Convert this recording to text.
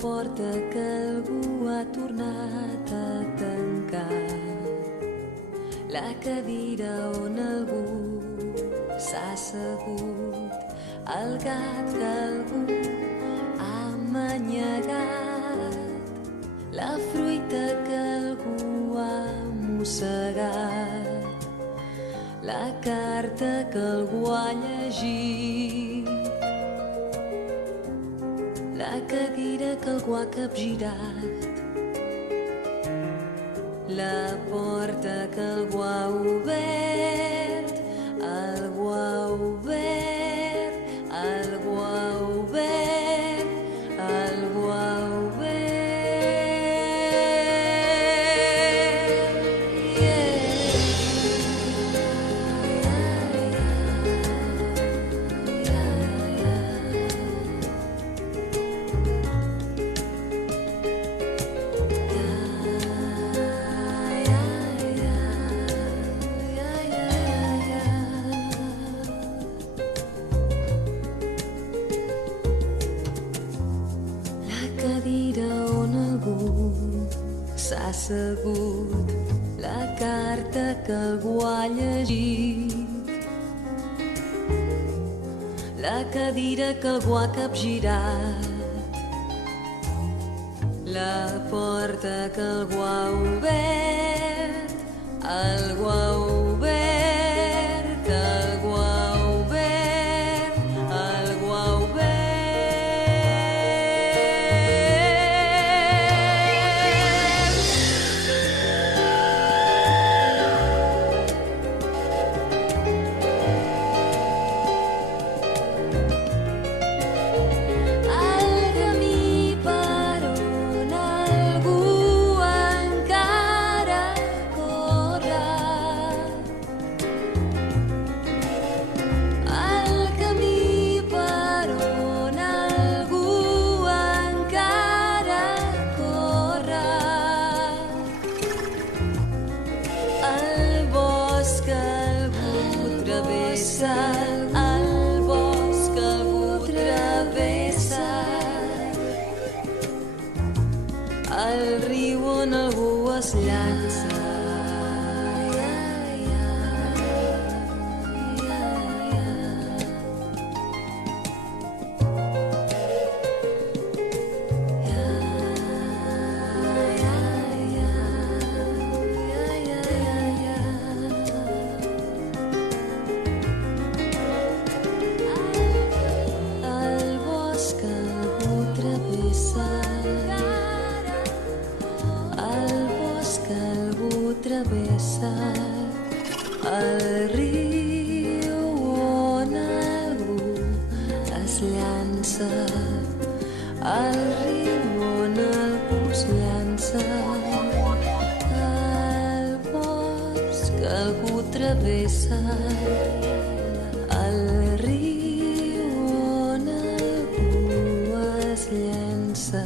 porta que algú ha tornat a tancar, la cadira on algú s'ha assegut, el gat que algú ha manyegat, la fruita que algú ha mossegat, la carta que algú ha llegit, la cadira que algú ha capgirat, la porta que algú ha obert, algú ha obert, algú ha obert, algú ha obert. S'ha assegut, la carta que algú ha llegit, la cadira que algú ha capgirat, la porta que algú ha obert, algú ha obert, algú ha obert, algú ha obert. El bosc que algú travessa, el riu on algú es llança, travessa el riu on algú es llança, el riu on algú es llança, el bosc que algú travessa, el riu on algú es llança.